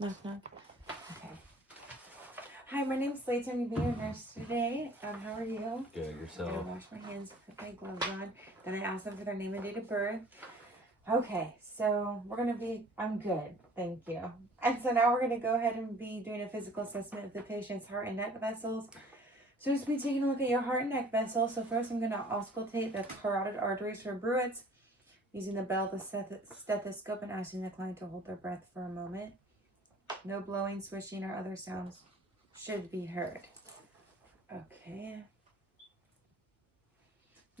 Knock, knock. Okay. Hi, my name's Slater. I'm being your nurse today. How are you? Good, I'm yourself? gonna wash my hands, put my gloves on. Then I ask them for their name and date of birth. Okay, so I'm good, thank you. And so now we're gonna go ahead and be doing a physical assessment of the patient's heart and neck vessels. So just be taking a look at your heart and neck vessels. So first I'm gonna auscultate the carotid arteries for bruits using the bell, the stethoscope, and asking the client to hold their breath for a moment. No blowing, swishing, or other sounds should be heard. Okay.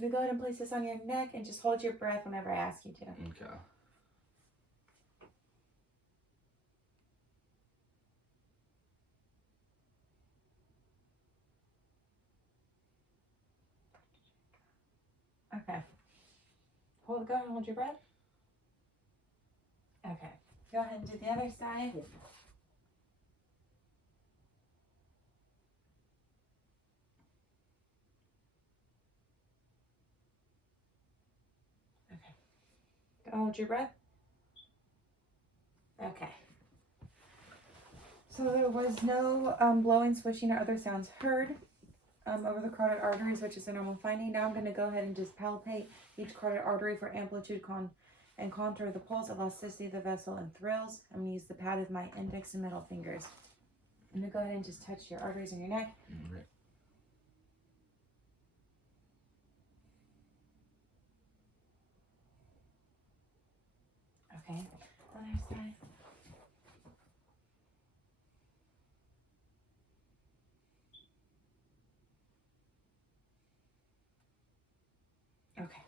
I'm gonna go ahead and place this on your neck and just hold your breath whenever I ask you to. Okay. Okay. Go ahead and hold your breath. Okay. Go ahead and do the other side. Okay. Go hold your breath. Okay. So there was no blowing, swishing, or other sounds heard over the carotid arteries, which is a normal finding. Now I'm going to go ahead and just palpate each carotid artery for amplitude and contour of the pulse, elasticity of the vessel, and thrills. I'm going to use the pad of my index and middle fingers. I'm going to go ahead and just touch your arteries in your neck. All right. Okay. Other side. Okay.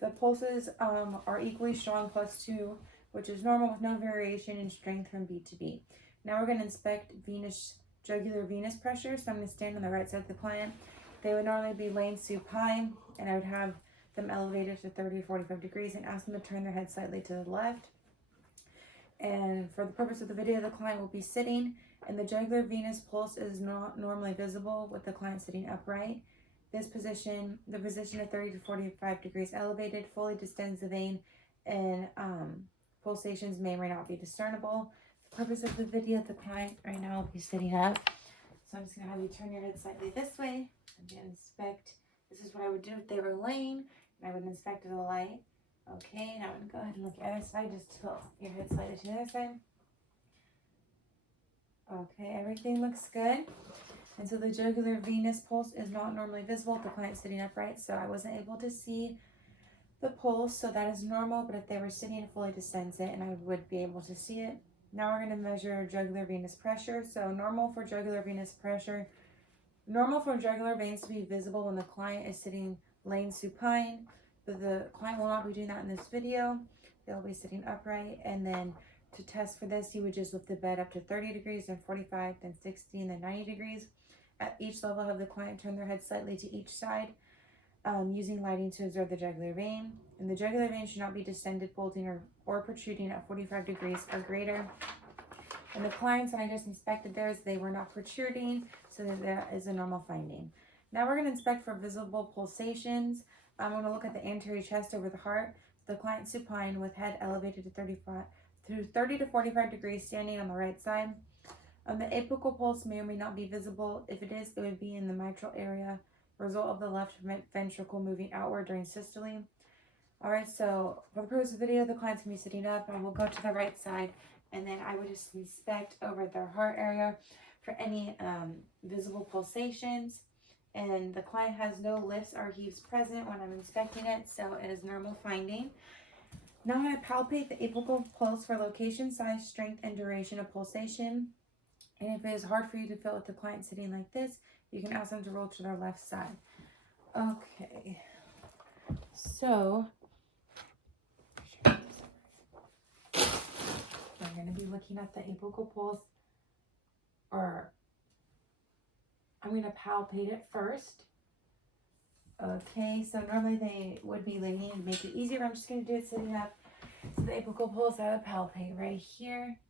The pulses are equally strong, +2, which is normal with no variation in strength from beat to beat. Now we're going to inspect jugular venous pressure. So I'm going to stand on the right side of the client. They would normally be laying supine, and I would have them elevated to 30 to 45 degrees and ask them to turn their head slightly to the left. And for the purpose of the video, the client will be sitting, and the jugular venous pulse is not normally visible with the client sitting upright. This position, the position of 30 to 45 degrees elevated, fully distends the vein, and pulsations may or may not be discernible. For the purpose of the video, the client right now will be sitting up. So I'm just going to have you turn your head slightly this way and inspect. This is what I would do if they were laying, and I would inspect to the light. Okay, now I'm going to go ahead and look at the other side. Just tilt your head slightly to the other side. Okay, everything looks good. And so the jugular venous pulse is not normally visible if the client's sitting upright, so I wasn't able to see the pulse, so that is normal, but if they were sitting, it fully descends it, and I would be able to see it. Now we're going to measure jugular venous pressure. So normal for jugular venous veins to be visible when the client is sitting laying supine, but the client will not be doing that in this video. They'll be sitting upright, and then to test for this, you would just lift the bed up to 30 degrees, then 45, then 60, and then 90 degrees. At each level, have the client turn their head slightly to each side, using lighting to observe the jugular vein. And the jugular vein should not be distended, bulging, or protruding at 45 degrees or greater. And the clients that I just inspected theirs, they were not protruding, so that is a normal finding. Now we're going to inspect for visible pulsations. I'm going to look at the anterior chest over the heart. The client supine with head elevated to 30 to 45 degrees, standing on the right side. The apical pulse may or may not be visible. If it is, it would be in the mitral area, result of the left ventricle moving outward during systole. All right, so for the purpose of the video, the client's going to be sitting up. I will go to the right side, and then I would just inspect over their heart area for any visible pulsations. And the client has no lifts or heaves present when I'm inspecting it, so it is normal finding. Now I'm going to palpate the apical pulse for location, size, strength, and duration of pulsation. And if it is hard for you to feel with the client sitting like this, you can ask them to roll to their left side. Okay, so we're going to be looking at the apical pulse, or I'm going to palpate it first. Okay, so normally they would be laying to make it easier. I'm just going to do it sitting up. So the apical pulse, I would palpate right here.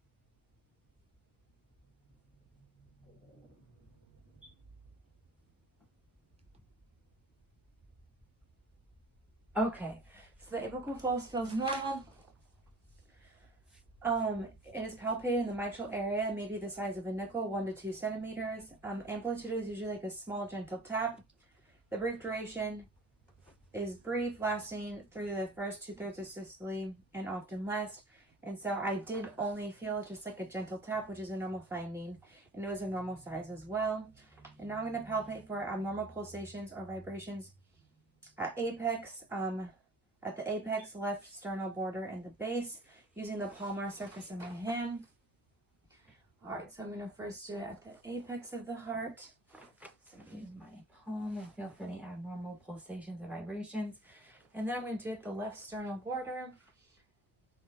Okay, so the apical pulse feels normal. It is palpated in the mitral area, maybe the size of a nickel, 1 to 2 centimeters. Amplitude is usually like a small, gentle tap. The brief duration is brief, lasting through the first 2/3 of systole and often less. And so I did only feel just like a gentle tap, which is a normal finding, and it was a normal size as well. And now I'm going to palpate for abnormal pulsations or vibrations at the apex, left sternal border, and the base, using the palmar surface of my hand. All right, so I'm going to first do it at the apex of the heart. So use my palm and feel for any abnormal pulsations or vibrations. And then I'm going to do it at the left sternal border.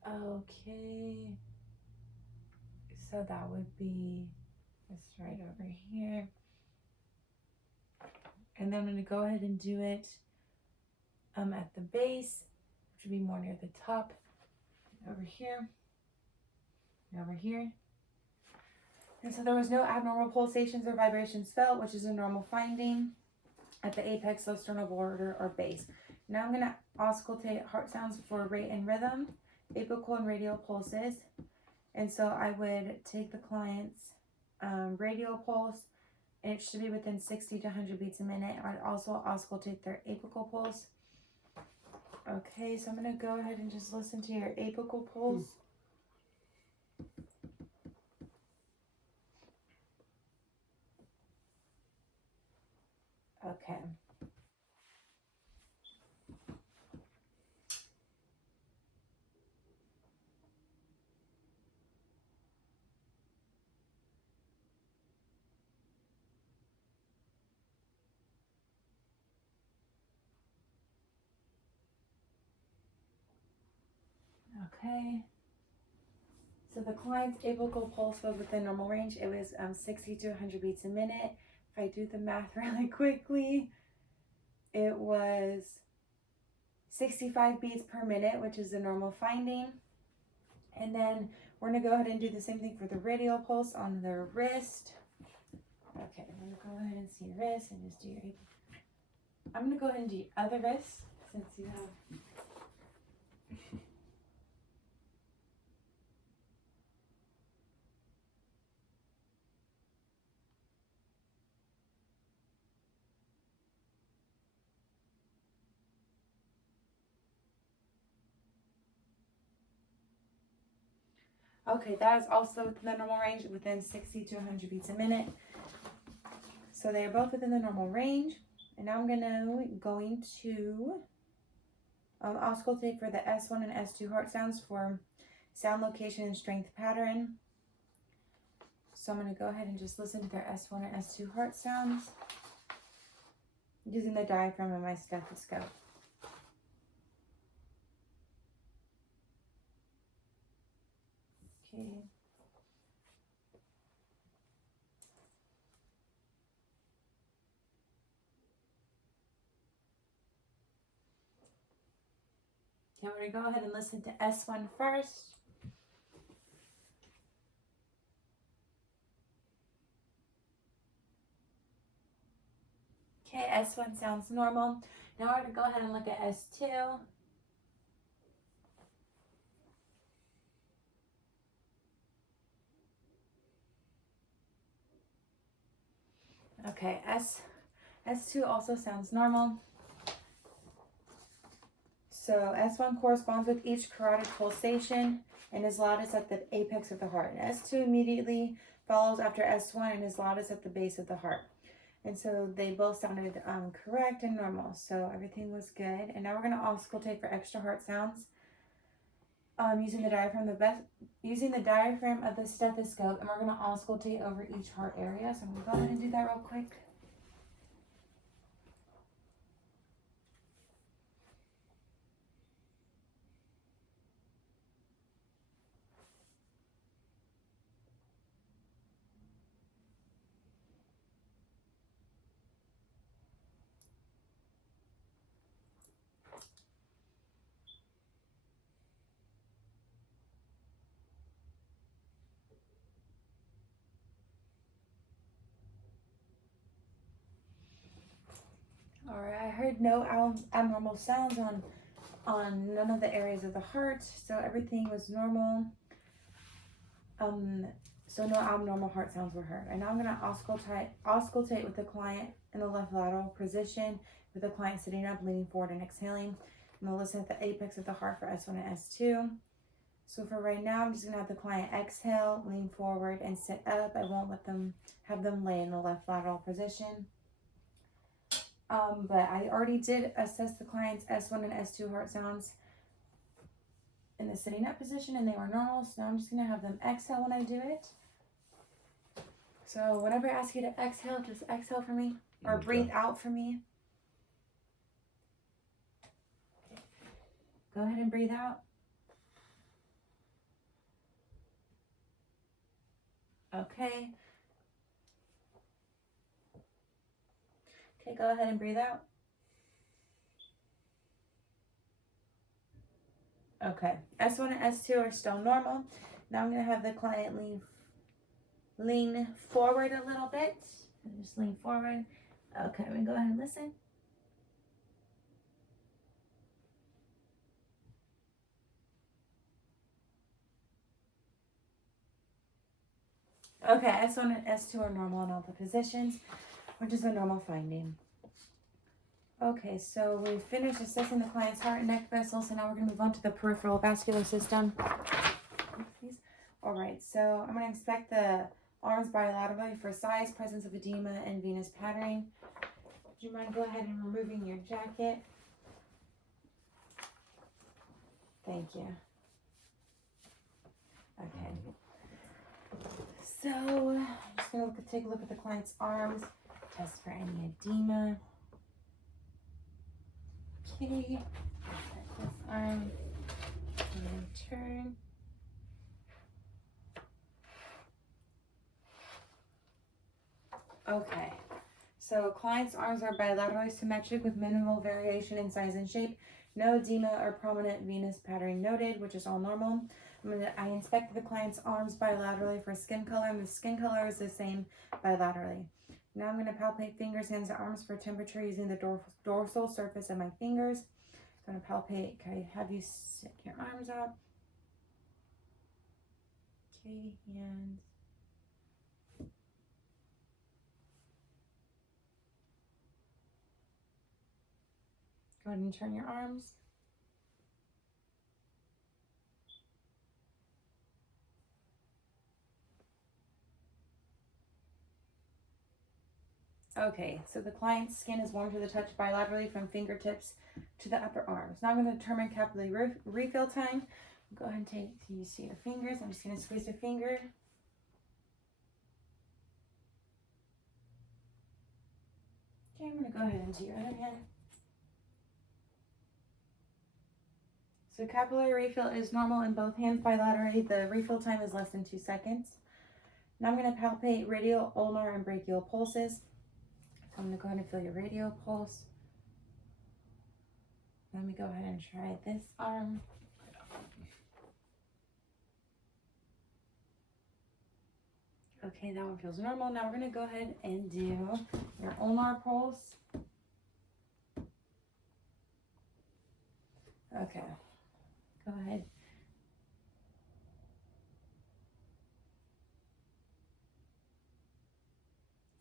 Okay. So that would be this right over here. And then I'm going to go ahead and do it at the base, which would be more near the top. Over here. Over here. And so there was no abnormal pulsations or vibrations felt, which is a normal finding at the apex, left sternal border, or base. Now I'm going to auscultate heart sounds for rate and rhythm, apical and radial pulses. And so I would take the client's radial pulse, and it should be within 60 to 100 beats a minute. I'd also auscultate their apical pulse. Okay, so I'm going to go ahead and just listen to your apical pulse. Okay. Okay. So the client's apical pulse was within normal range. It was 60 to 100 beats a minute. If I do the math really quickly, it was 65 beats per minute, which is a normal finding. And then we're going to go ahead and do the same thing for the radial pulse on the wrist. Okay, I'm going to go ahead and see your wrist and just do your apical. I'm going to go ahead and do your other wrist since you have... Okay, that is also within the normal range, within 60 to 100 beats a minute. So they are both within the normal range. And now I'm going to auscultate for the S1 and S2 heart sounds for sound location and strength pattern. So I'm going to go ahead and just listen to their S1 and S2 heart sounds using the diaphragm of my stethoscope. Okay. Okay, we're going to go ahead and listen to S1 first. Okay, S1 sounds normal. Now we're going to go ahead and look at S2. Okay, S2 also sounds normal. So S1 corresponds with each carotid pulsation and is loudest at the apex of the heart. And S2 immediately follows after S1 and is loudest at the base of the heart. And so they both sounded correct and normal. So everything was good. And now we're going to auscultate for extra heart sounds using the diaphragm of the stethoscope. And we're going to auscultate over each heart area. So I'm going to go ahead and do that real quick. All right, I heard no abnormal sounds on none of the areas of the heart, so everything was normal. So no abnormal heart sounds were heard. And now I'm going to auscultate with the client in the left lateral position, with the client sitting up, leaning forward and exhaling. I'm going to listen at the apex of the heart for S1 and S2. So for right now, I'm just going to have the client exhale, lean forward, and sit up. I won't have them lay in the left lateral position. But I already did assess the client's S1 and S2 heart sounds in the sitting up position, and they were normal. So now I'm just going to have them exhale when I do it. So whenever I ask you to exhale, just exhale for me, or breathe out for me. Go ahead and breathe out. Okay. Okay, go ahead and breathe out. Okay, S1 and S2 are still normal. Now I'm going to have the client lean forward a little bit. Just lean forward. Okay, I'm going to go ahead and listen. Okay, S1 and S2 are normal in all the positions, which is a normal finding. Okay, so we finished assessing the client's heart and neck vessels, so now we're going to move on to the peripheral vascular system. All right, so I'm going to inspect the arms bilaterally for size, presence of edema, and venous patterning. Would you mind go ahead and removing your jacket? Thank you. Okay. So I'm just going to take a look at the client's arms, test for any edema. Okay, this arm, and then turn. Okay, so client's arms are bilaterally symmetric with minimal variation in size and shape. No edema or prominent venous patterning noted, which is all normal. I inspected the client's arms bilaterally for skin color, and the skin color is the same bilaterally. Now I'm going to palpate fingers, hands, and arms for temperature using the dorsal surface of my fingers. So I'm going to palpate. Okay, have you stick your arms out. Okay, hands. Go ahead and turn your arms. Okay, so the client's skin is warm to the touch bilaterally from fingertips to the upper arms. Now I'm going to determine capillary refill time. Go ahead and take, you see your fingers. I'm just going to squeeze your finger. Okay, I'm going to go ahead and do your other hand. So capillary refill is normal in both hands bilaterally. The refill time is less than 2 seconds. Now I'm going to palpate radial, ulnar, and brachial pulses. So I'm going to go ahead and feel your radial pulse. Let me go ahead and try this arm. Okay, that one feels normal. Now we're going to go ahead and do your ulnar pulse. Okay, go ahead.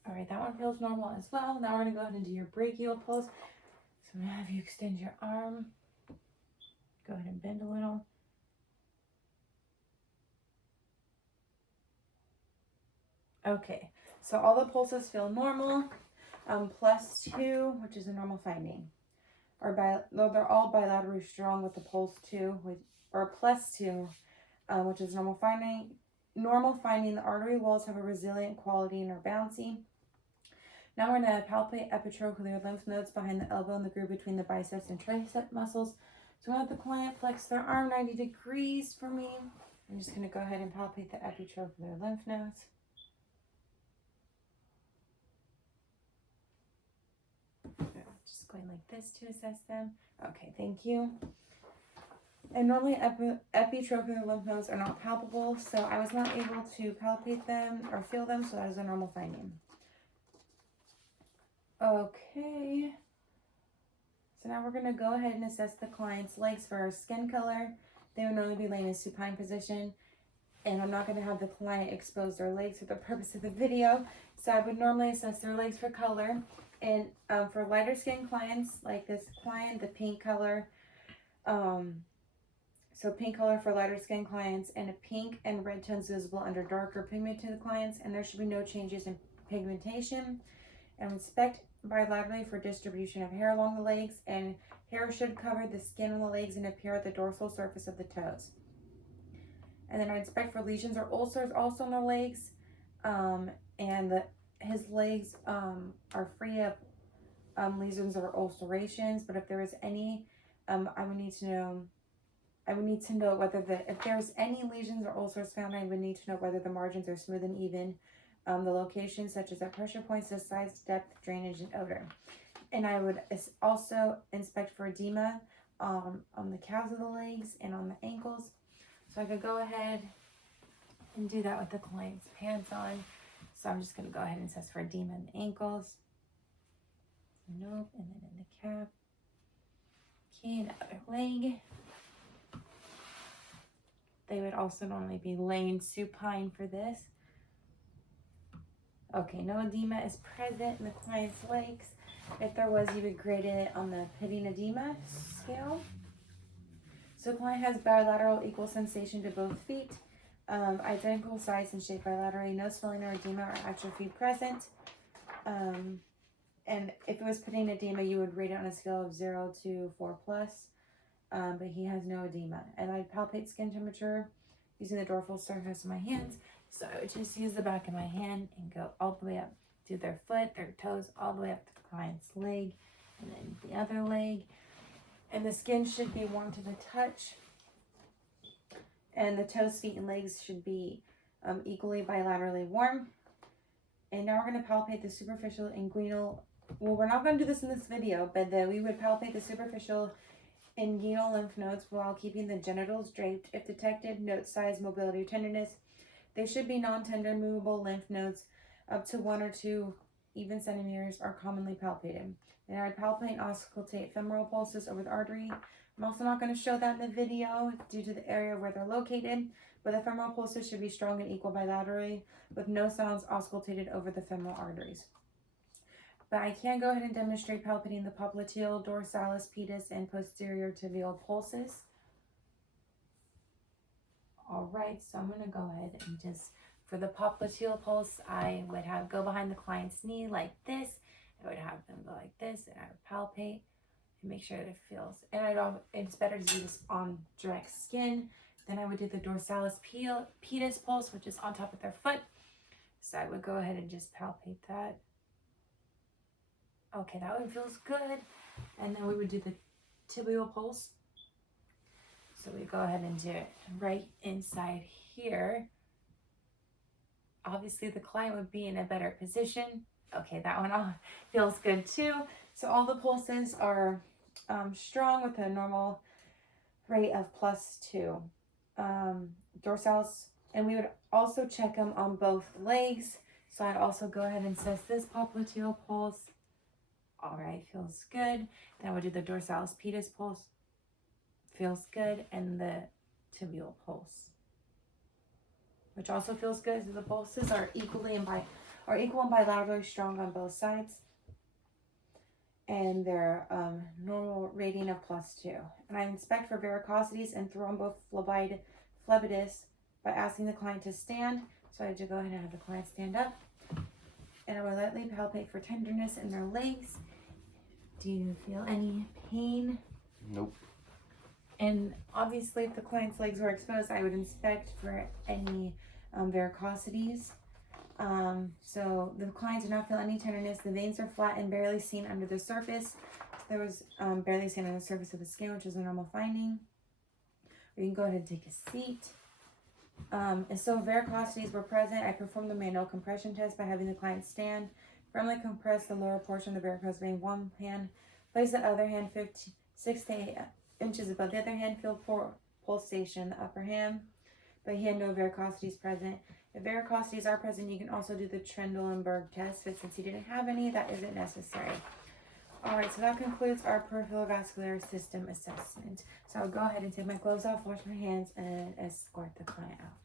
All right, that one feels normal as well. Now we're going to go ahead and do your brachial pulse. So I'm going to have you extend your arm. Go ahead and bend a little. Okay, so all the pulses feel normal. +2, which is a normal finding. They're all bilaterally strong with the pulse 2, or +2, which is normal finding. Normal finding, the artery walls have a resilient quality and are bouncy. Now we're going to palpate epitrochlear lymph nodes behind the elbow and the groove between the biceps and tricep muscles. So I'm going to have the client flex their arm 90 degrees for me. I'm just going to go ahead and palpate the epitrochlear lymph nodes. Just going like this to assess them. Okay, thank you. And normally epitrochlear lymph nodes are not palpable, so I was not able to palpate them or feel them, so that is a normal finding. Okay, so now we're going to go ahead and assess the client's legs for skin color. They would normally be laying in supine position. and I'm not going to have the client expose their legs for the purpose of the video. So I would normally assess their legs for color. And for lighter skin clients, like this client, the pink color, so pink color for lighter skin clients, and a pink and red tones visible under darker pigmented clients, and there should be no changes in pigmentation. And inspect bilaterally for distribution of hair along the legs, and hair should cover the skin on the legs and appear at the dorsal surface of the toes. And then I inspect for lesions or ulcers also on the legs, and his legs are free of lesions or ulcerations. But if there is any, I would need to know whether if there's any lesions or ulcers found, I would need to know whether the margins are smooth and even, the locations such as at pressure points, the size, depth, drainage, and odor. And I would also inspect for edema on the calves of the legs and on the ankles. So I could go ahead and do that with the client's pants on. So I'm just going to go ahead and assess for edema in the ankles. Nope. And then in the calf. Okay, and other leg. They would also normally be laying supine for this. Okay, no edema is present in the client's legs. If there was, you would grade it on the pitting edema scale. So the client has bilateral equal sensation to both feet, identical size and shape bilaterally, no swelling or edema or atrophy present. And if it was pitting edema, you would rate it on a scale of 0 to 4+. But he has no edema. And I palpate skin temperature using the dorsal surface of my hands. So I would just use the back of my hand and go all the way up to their foot, their toes, all the way up to the client's leg, and then the other leg. And the skin should be warm to the touch. And the toes, feet, and legs should be equally bilaterally warm. And now we're going to palpate the superficial inguinal. Well, we're not going to do this in this video, but we would palpate the superficial inguinal lymph nodes while keeping the genitals draped. If detected, note size, mobility, or tenderness. They should be non-tender, movable lymph nodes up to 1 or 2 even centimeters are commonly palpated. And I would palpate and auscultate femoral pulses over the artery. I'm also not going to show that in the video due to the area where they're located, but the femoral pulses should be strong and equal bilaterally with no sounds auscultated over the femoral arteries. But I can go ahead and demonstrate palpating the popliteal, dorsalis, pedis, and posterior tibial pulses. All right, so I'm going to go ahead and just, for the popliteal pulse, I would go behind the client's knee like this. I would have them go like this, and I would palpate and make sure that it feels. And it's better to do this on direct skin. Then I would do the dorsalis pedis pulse, which is on top of their foot. So I would go ahead and just palpate that. Okay, that one feels good. And then we would do the tibial pulse. So we go ahead and do it right inside here. Obviously, the client would be in a better position. Okay, that one all feels good too. So all the pulses are strong with a normal rate of +2. Dorsalis, and we would also check them on both legs. So I'd also go ahead and assess this popliteal pulse. All right, feels good. Then I would do the dorsalis pedis pulse. Feels good. And the tibial pulse, which also feels good. So the pulses are equal and bilaterally strong on both sides. And they're normal rating of +2. And I inspect for varicosities and thrombophlebosis by asking the client to stand. So I had to go ahead and have the client stand up. And I would lightly palpate for tenderness in their legs. Do you feel any pain? Nope. And obviously, if the client's legs were exposed, I would inspect for any varicosities. So the client did not feel any tenderness. The veins are flat and barely seen under the surface. So there was barely seen on the surface of the skin, which is a normal finding. Or you can go ahead and take a seat. And so varicosities were present. I performed the manual compression test by having the client stand, firmly compress the lower portion of the varicose vein one hand, place the other hand 6 to 8 inches above the other hand, feel pulsation in the upper hand, but he had no varicosities present. If varicosities are present, you can also do the Trendelenburg test, but since he didn't have any, that isn't necessary. All right, so that concludes our peripheral vascular system assessment. So I'll go ahead and take my gloves off, wash my hands, and escort the client out.